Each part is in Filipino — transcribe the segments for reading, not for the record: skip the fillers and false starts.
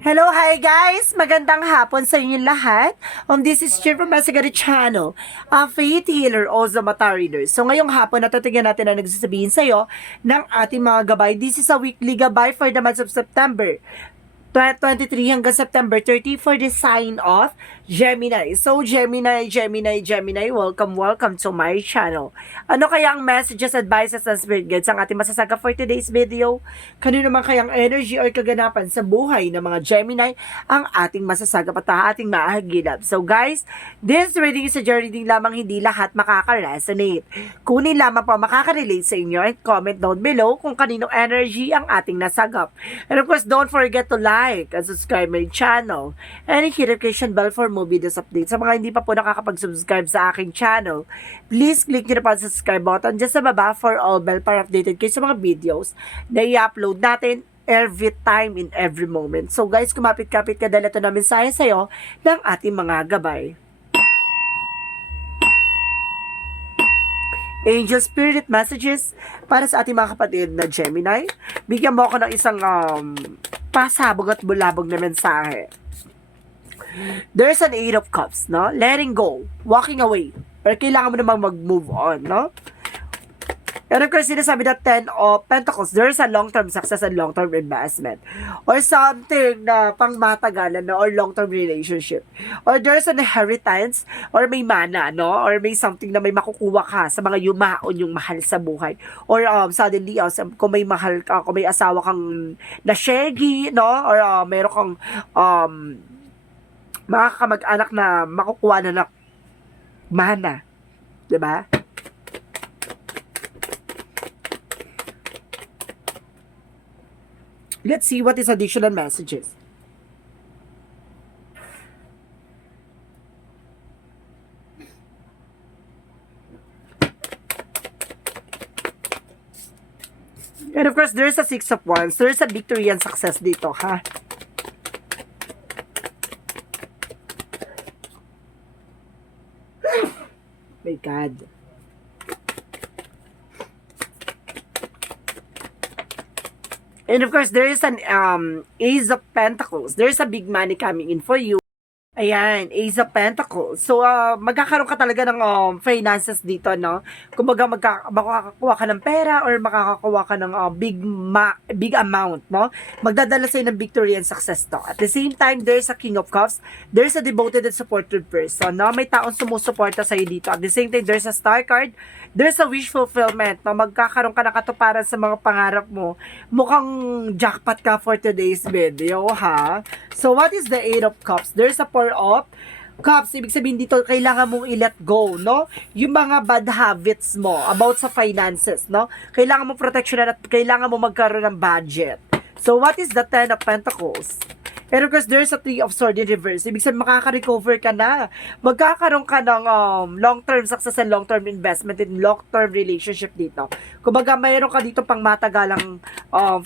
Hello, hi guys! Magandang hapon sa inyo lahat. This is Jim from Masagari Channel, a faith healer, also mata reader. So ngayong hapon, natatigyan natin ang nagsasabihin sa iyo ng ating mga gabay. This is a weekly gabay for the month of September 23 hanggang September 30 for the sign of Gemini. So, Gemini, welcome to my channel. Ano kaya ang messages, advices, and spirit guides ang ating masasaga for today's video? Kanino naman kayang energy or kaganapan sa buhay ng mga Gemini ang ating masasaga at ating maahagilap? So, guys, this reading is a reading lamang, hindi lahat makaka-resonate. Kunin lamang po makaka-relate sa inyo and comment down below kung kaninong energy ang ating nasagap. And of course, don't forget to like and subscribe my channel and hit notification bell for more videos updates. Sa mga hindi pa po nakakapag-subscribe sa aking channel, please click nyo na pa ang subscribe button dyan sa baba for all bell para updated kayo sa mga videos na i-upload natin every time in every moment. So guys, kumapit-kapit ka dahil ito na mensahe sa'yo ng ating mga gabay. Angel Spirit Messages para sa ating mga kapatid na Gemini. Bigyan mo ako ng isang pasabog at bulabog na mensahe. There's an Eight of Cups, no? Letting go, walking away. Pero kailangan mo namang mag-move on, no? And of course, sinasabi na 10 of Pentacles, there's a long-term success and long-term investment. Or something na pang-matagalan, no? Or long-term relationship. Or there's an inheritance, or may mana, no? Or may something na may makukuha ka sa mga yumaon yung mahal sa buhay. Or suddenly, kung may mahal ka, kung may asawa kang nasyegi, no? Or meron kang mga kamag-anak na makukuha na mana. Diba? Let's see what is additional messages. And of course, there's a Six of Wands. There's a victory and success dito, ha? My God. And of course, there is an Ace of Pentacles. There's a big money coming in for you. Ayan, Ace of Pentacles. So, magkakaroon ka talaga ng finances dito, no? Kumbaga, makakakuha ka ng pera or makakakuha ka ng big amount, no? Magdadala sa'yo ng victory and success to. At the same time, there's a King of Cups. There's a devoted and supportive person, no? May taong sumusuporta sa'yo dito. At the same time, there's a Star card. There's a wish fulfillment, no? Magkakaroon ka ng katuparan sa mga pangarap mo. Mukhang jackpot ka for today's video, ha? So, what is the Eight of Cups? There's a Four of Cups. Ibig sabihin dito, kailangan mong i-let go, no? Yung mga bad habits mo about sa finances, no? Kailangan mo protection at kailangan mo magkaroon ng budget. So, what is the Ten of Pentacles? And of course, there's a Three of Swords in reverse. Ibig sabihin, makaka-recover ka na. Magkakaroon ka ng long-term success and long-term investment in long-term relationship dito. Kumbaga, mayroon ka dito pang matagalang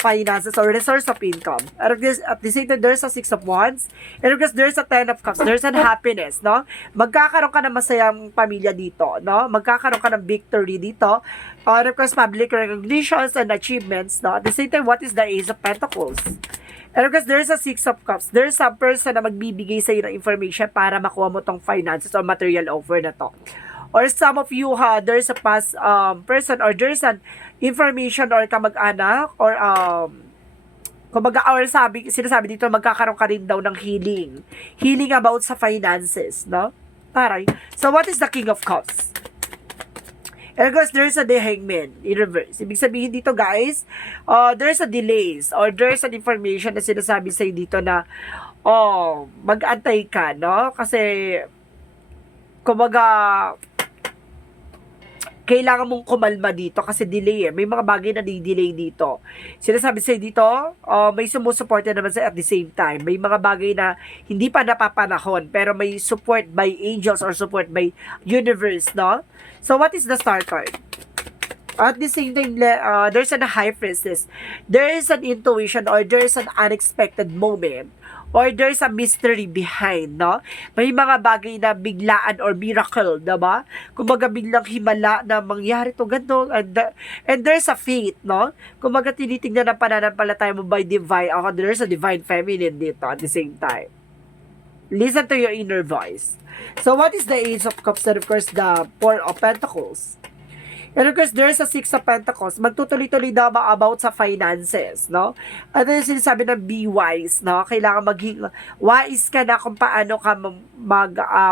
finances or resource of income. At the same time, there's a Six of Wands. And of course, there's a Ten of Cups. There's an happiness, no? Magkakaroon ka ng masayang pamilya dito, no? Magkakaroon ka ng victory dito. And of course, public recognitions and achievements, no? At the same time, what is the Ace of Pentacles? And of course, there's a Six of Cups. There's a person na magbibigay sa iyo ng information para makuha mo tong finances or material offer na to. Or some of you, there's a past person or there's an information or kamag-anak or kumbaga, or sinasabi dito, magkakaroon ka rin daw ng healing. Healing about sa finances, no? Taray. So, what is the King of Cups? And of course, there's a Hangman in reverse. Ibig sabihin dito, guys, there's a delays or there's an information na sinasabi sa'yo dito na, mag-antay ka, no? Kasi, kumbaga, kailangan mong kumalma dito kasi delay eh. May mga bagay na di-delay dito. Sinasabi sa'yo dito, may sumusuporta naman sa at the same time. May mga bagay na hindi pa napapanahon pero may support by angels or support by universe, no? So, what is the Star card? At the same time, there's an high priestess. There is an intuition or there is an unexpected moment or there's a mystery behind, no? May mga bagay na biglaan or miracle, diba? Kumbaga biglang himala na mangyari to ganito and there's a faith, no? Kumbaga tinitingnan ang pananampalataya mo by divine, there's a divine feminine dito at the same time. Listen to your inner voice. So what is the Ace of Cups and of course the Four of Pentacles? And of course, there's a Six of Pentacles. Magtutuloy-tuloy daw about sa finances, no? Ano yung sinasabi ng be wise, no? Kailangan maging wise ka na kung paano ka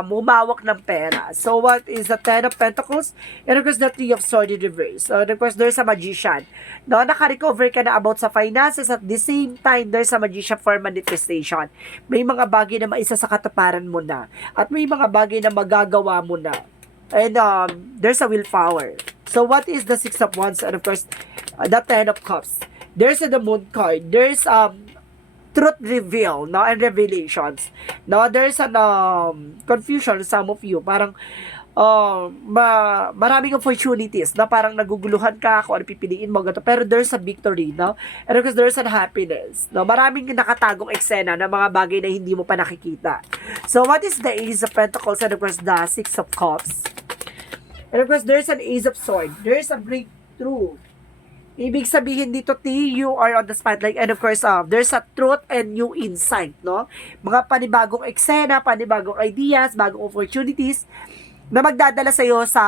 umawak ng pera. So, what is the Ten of Pentacles? And of course, the Three of Swords in reverse. So, and of course, there's a Magician. No? Naka-recover ka na about sa finances. At the same time, there's a Magician for manifestation. May mga bagay na maisa sa katuparan mo na. At may mga bagay na magagawa mo na. And there's a willpower. So what is the Six of Wands and of course the Ten of Cups? There's the Moon card. There's truth reveal, no, and revelations. No, there's an confusion some of you. Parang maraming opportunities na parang naguguluhan ka kung ano pipiliin mo ganito. Pero there's a victory, no? And of course there's an happiness. No, maraming nakatagong eksena ng mga bagay na hindi mo pa nakikita. So what is the Ace of Pentacles and of course the Six of Cups? And of course, there's an Ace of Swords. There's a breakthrough. Ibig sabihin dito, you are on the spotlight. And of course, there's a truth and new insight, no? Mga panibagong eksena, panibagong ideas, bagong opportunities na magdadala sa iyo sa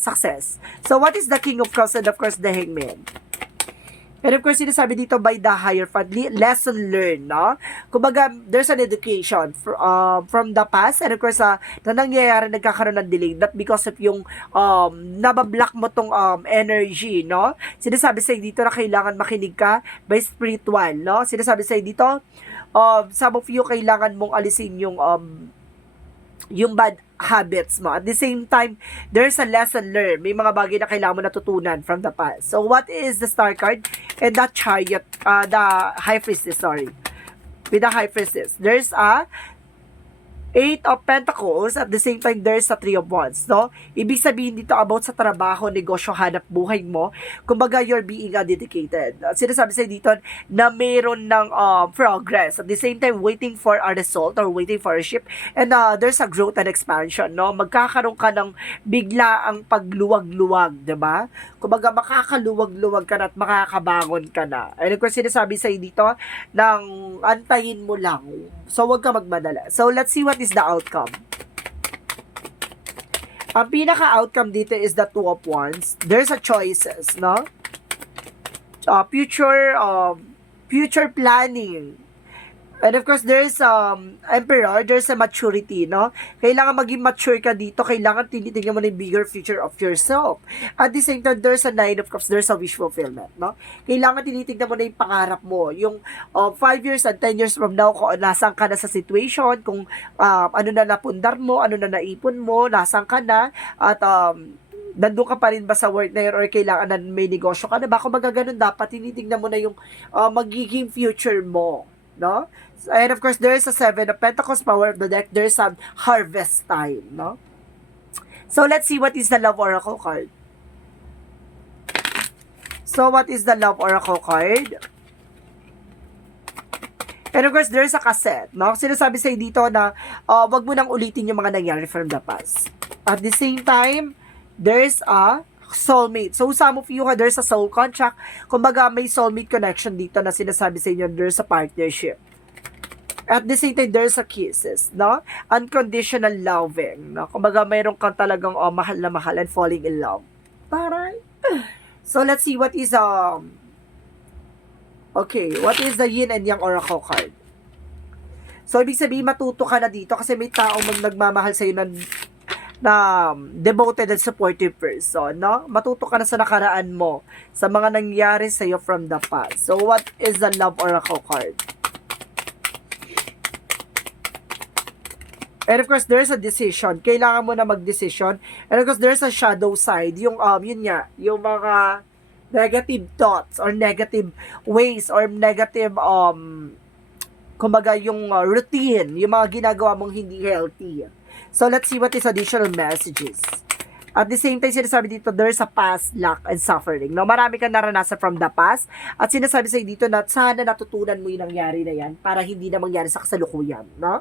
success. So, what is the King of Cups and of course, the Hangman? And of course, sinasabi dito by the Hierophant, lesson learned, no? Kumbaga, there's an education from the past, and of course, na nangyayari, nagkakaroon ng delay, not because of yung nabablock mo tong energy, no? Sinasabi sa'yo dito na kailangan makinig ka by spiritual, no? Sinasabi sa'yo dito, some of you, kailangan mong alisin yung bad habits mo. At the same time, there's a lesson learned. May mga bagay na kailangan mo natutunan from the past. So, what is the Star card? And the Chariot, the High Priestess, sorry. With the High Priestess, there's a Eight of Pentacles, at the same time, there's a Three of Wands, no? Ibig sabihin dito about sa trabaho, negosyo, hanap buhay mo, kumbaga you're being dedicated. Sinasabi sa'yo dito na mayroon ng progress. At the same time, waiting for a result or waiting for a shift. And there's a growth and expansion, no? Magkakaroon ka ng bigla ang pagluwag-luwag, diba? Kumbaga makakaluwag-luwag ka na at makakabangon ka na. And of course, sinasabi sa'yo dito ng antayin mo lang. So, huwag ka magmadala. So, let's see what is the outcome. Ang pinaka-outcome dito is the Two of Wands. There's a choices, no? Future planning. And of course, there's Emperor, there's a maturity, no? Kailangan maging mature ka dito, kailangan tinitingnan mo na yung bigger future of yourself. At the same time, there's a Nine of Cups, there's a wish fulfillment, no? Kailangan tinitingnan mo na yung pangarap mo, yung 5 years and 10 years from now, kung nasaan ka na sa situation, kung ano na napundar mo, ano na naipon mo, nasaan ka na, at nandun ka pa rin ba sa work na yun or kailangan na may negosyo ka na ba? Kung magaganon, dapat tinitingnan mo na yung magiging future mo, no? And of course, there's a Seven of Pentacles, power of the deck. There's a harvest time, no? So, let's see what is the Love Oracle card. So, what is the Love Oracle card? And of course, there's a cassette, no? Sinasabi sa'yo dito na wag mo nang ulitin yung mga nangyari from the past. At the same time, there's a soulmate. So, some of you, there's a soul contract. Kumbaga, may soulmate connection dito na sinasabi sa inyo, there's a partnership. At the same time, there's a kisses, no? Unconditional loving, no? Kumbaga, mayroon kang talagang mahal na mahal and falling in love. Taray! So, let's see what is, okay, what is the Yin and Yang Oracle card? So, ibig sabihin, matuto ka na dito kasi may taong nagmamahal sa'yo na devoted and supportive person, no? Matuto ka na sa nakaraan mo, sa mga nangyari sa'yo from the past. So, what is the Love Oracle card? And of course, there's a decision. Kailangan mo na mag-decision. And of course, there's a shadow side. Yung, yun nga, yung mga negative thoughts or negative ways or negative, kumbaga, yung routine, yung mga ginagawa mong hindi healthy. So, let's see what is additional messages. At the same time, sinasabi dito, there's a past lack and suffering. No? Marami kang naranasan from the past. At sinasabi sa'yo dito na sana natutunan mo yung nangyari na yan para hindi na mangyari sa kasalukuyan. No?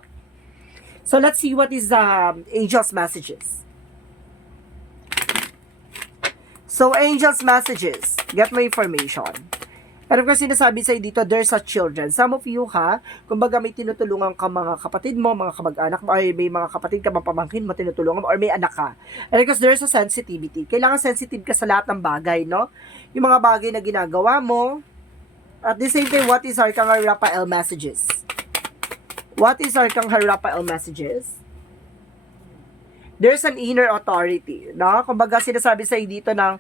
So, let's see what is Angel's messages. So, Angel's messages. Get my information. Pero kung sinasabi sa'yo dito, there's a children. Some of you kumbaga may tinutulungan ka mga kapatid mo, mga kamag-anak mo, or may mga kapatid ka, mga pamangkin mo, tinutulungan mo, or may anak ka. And because there's a sensitivity. Kailangan sensitive ka sa lahat ng bagay, no? Yung mga bagay na ginagawa mo. At the same time, what is Arcangel Raphael messages? What is Arcangel Raphael messages? There's an inner authority, no? Kumbaga, sinasabi sa'yo dito ng,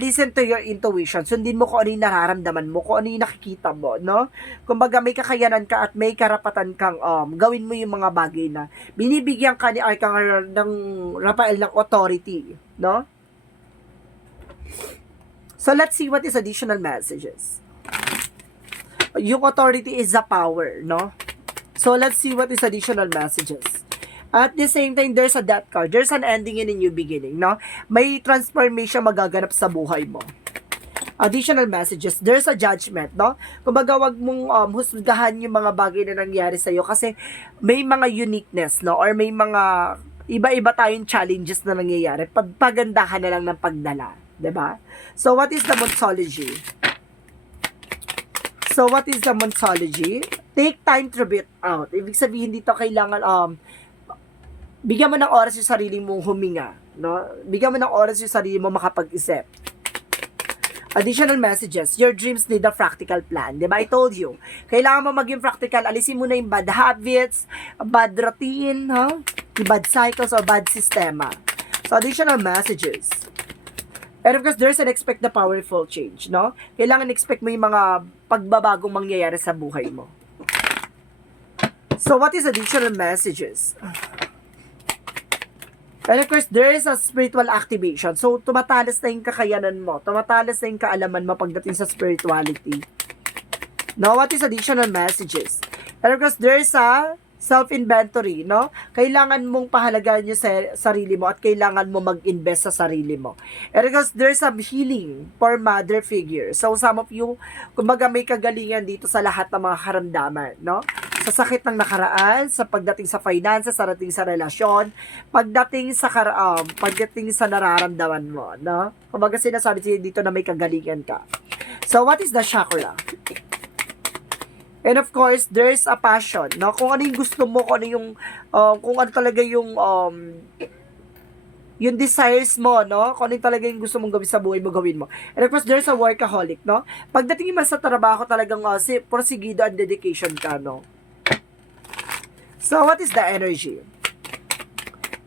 listen to your intuition. Sundin mo kung ano yung nararamdaman mo, kung ano yung nakikita mo, no? Kumbaga, may kakayanan ka at may karapatan kang, gawin mo yung mga bagay na binibigyan ka ni Arcangel ng Raphael ng authority, no? So, let's see what is additional messages. Yung authority is the power, no? So, let's see what is additional messages. At the same time, there's a death card. There's an ending and a new beginning, no? May transformation magaganap sa buhay mo. Additional messages, there's a judgment, no? Kumbaga, wag mong husgahan yung mga bagay na nangyari sa'yo kasi may mga uniqueness, no? Or may mga iba-iba tayong challenges na nangyayari. Pagpagandahan na lang ng pagdala, 'di ba? So, what is the Monsology? So, what is the Monsology? Take time to breathe out. Ibig sabihin dito, kailangan, bigyan mo ng oras yung sarili mong huminga, no? Bigyan mo ng oras yung sarili mo makapag-isip. Additional messages, your dreams need a practical plan. Diba? I told you, kailangan mo maging practical. Alisin mo na yung bad habits, bad routine, bad cycles, or bad sistema. So, additional messages. And of course, there's an expect the powerful change, no? Kailangan expect mo yung mga pagbabagong mangyayari sa buhay mo. So, what is additional messages? And of course, there is a spiritual activation. So, tumatalas na yung kakayanan mo. Tumatalas na yung kaalaman mo pagdating sa spirituality. Now, what is additional messages? And of course, there is a self-inventory, no? Kailangan mong pahalagaan yung sarili mo at kailangan mo mag-invest sa sarili mo. And of course, there's a healing for mother figure. So, some of you, kumbaga may kagalingan dito sa lahat ng mga karamdaman, no? Sa sakit ng nakaraan, sa pagdating sa finances, sa dating sa relasyon, pagdating sa nararamdaman mo, no? Kumbaga sinasabi siya dito na may kagalingan ka. So, what is the chakra? And of course, there's a passion, no? Kung ano yung gusto mo, kung ano yung, kung ano talaga yung desires mo, no? Kung ano yung talaga yung gusto mong gawin sa buhay mo, gawin mo. And of course, there's a workaholic, no? Pagdating mo sa trabaho, talagang porsigido and dedication ka, no? So, what is the energy?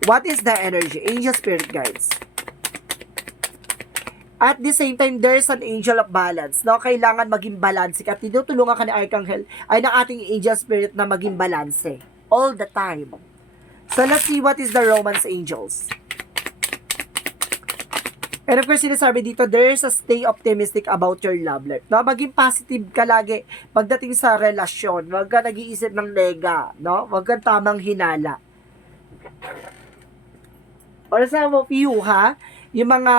What is the energy? Angel spirit guides. At the same time, there's an angel of balance. No? Kailangan maging balance ka. At tinutulungan ka ni Archangel ay ng ating angel spirit na maging balance. All the time. So, let's see what is the romance angels. And of course, sinasabi dito, there's a stay optimistic about your love life. No? Maging positive ka lagi pagdating sa relasyon. Huwag ka nag-iisip ng nega. No? Huwag kang tamang hinala. Or some of you, yung mga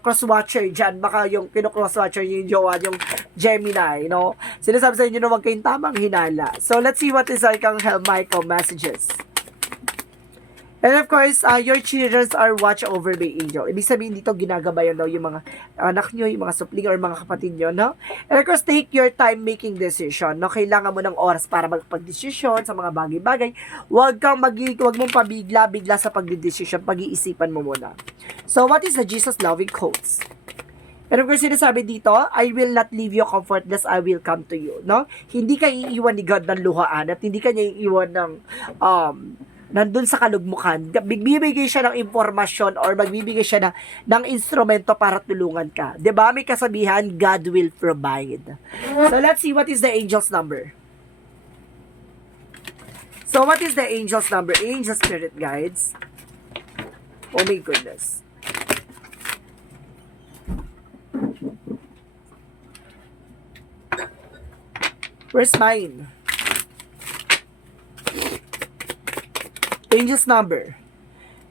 cross-watcher dyan, baka yung pino-cross-watcher yung jowa, yung Gemini, no? Sinasabi sa inyo na huwag kayong tamang hinala. So, let's see what is Archangel Michael messages. And of course, your children are watched over by angel. Ibig sabihin dito, ginagabayan daw yung mga anak nyo, yung mga supling or mga kapatid nyo, no? And of course, take your time making decision, no? Kailangan mo ng oras para magpag-desisyon sa mga bagay-bagay. Huwag mong pabigla-bigla sa pagdidesisyon, pag-iisipan mo muna. So, what is the Jesus loving quotes? And of course, sinasabi dito, I will not leave you comfortless, I will come to you, no? Hindi ka iiwan ni God ng luhaan at hindi ka niya iiwan ng, nandun sa kalugmukan, magbibigay siya ng impormasyon or magbibigay siya ng instrumento para tulungan ka. 'Di ba? May kasabihan, God will provide. So, let's see what is the angel's number. So, what is the angel's number? Angel spirit guides. Oh my goodness. Where's mine? Angel's number.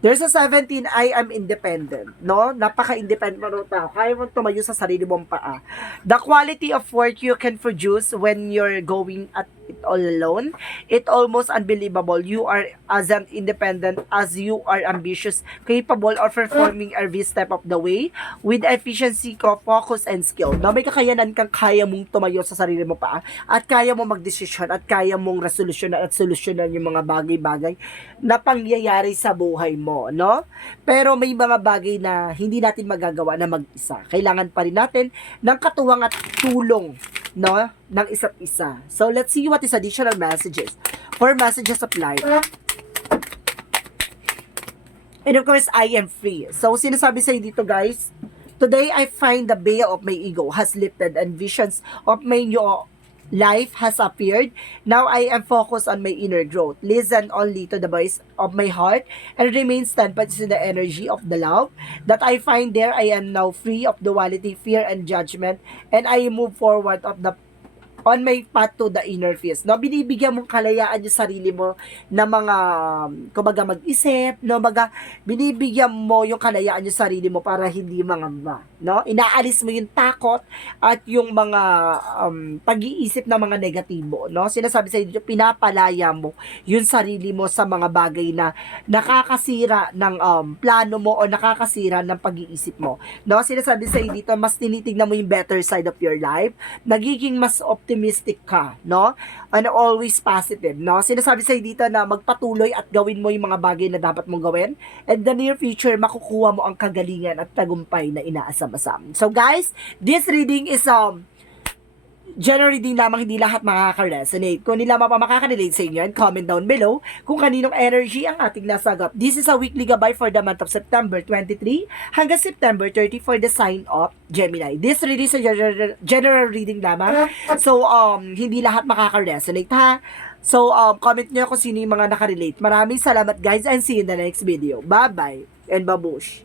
There's a 17, I am independent, no? Napaka-independent mo ng tao. Kaya mo tumayo sa sarili mong paa. The quality of work you can produce when you're going at it all alone, it almost unbelievable. You are as an independent as you are ambitious, capable of performing every step of the way with efficiency, focus, and skill. No, may kakayanan kang kaya mong tumayo sa sarili mo paa at kaya mong magdesisyon at kaya mong resolusyonan at solusyonan yung mga bagay-bagay na pangyayari sa buhay mo, no? Pero may mga bagay na hindi natin magagawa na mag-isa. Kailangan pa rin natin ng katuwang at tulong, no, ng isa't isa. So, let's see what is additional messages for messages of life. And of course, I am free. So, sinasabi sa'yo dito, guys, today I find the veil of my ego has lifted and visions of my new life has appeared. Now I am focused on my inner growth. Listen only to the voice of my heart and remain steadfast in the energy of the love that I find there. I am now free of duality, fear, and judgment, and I move forward on my path to the inner peace. No, binibigyan mong kalayaan yung sarili mo na mga, kumbaga mag-isip, no, binibigyan mo yung kalayaan yung sarili mo para hindi mangamba, no? Inaalis mo yung takot at yung mga pag-iisip na mga negatibo, no? Sinasabi sa dito, pinapalaya mo yung sarili mo sa mga bagay na nakakasira ng plano mo o nakakasira ng pag-iisip mo, no? Sinasabi sa dito, mas tinitignan mo yung better side of your life, nagiging mas optimistic ka, no? And always positive, no? Sinasabi sa'yo dito na magpatuloy at gawin mo yung mga bagay na dapat mong gawin. And the near future, makukuha mo ang kagalingan at tagumpay na inaasam-asam. So guys, this reading is general reading lamang, hindi lahat makaka-resonate. Kung nila makaka-relate sa inyo, comment down below kung kaninong energy ang ating nasagap. This is a weekly gabay for the month of September 23 hanggang September 30 for the sign of Gemini. This reading is a general reading lamang. So, hindi lahat makaka-resonate, ha? So, comment nyo kung sino yung mga nakarelate. Maraming salamat, guys, and see you in the next video. Bye-bye and babush!